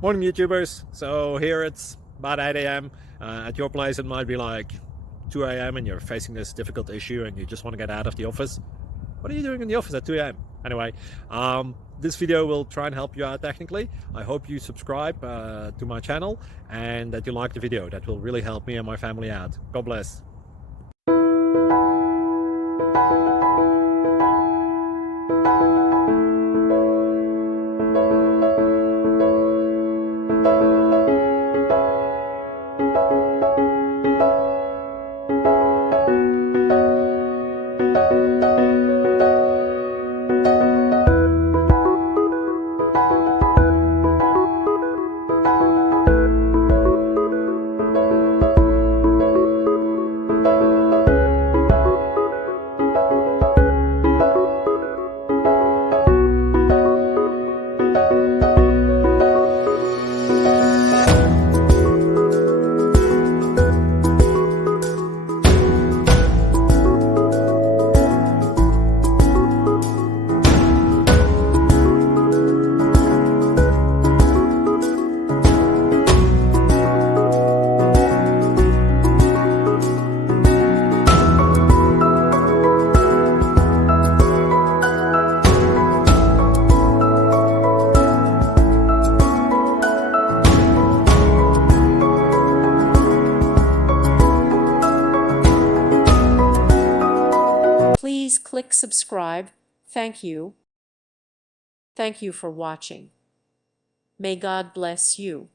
Morning YouTubers. So here it's about 8 a.m. At your place it might be like 2 a.m. and you're facing this difficult issue and you just want to get out of the office. What are you doing in the office at 2 a.m.? Anyway, this video will try and help you out technically. I hope you subscribe to my channel and that you like the video. That will really help me and my family out. God bless. Please click subscribe. Thank you. Thank you for watching. May God bless you.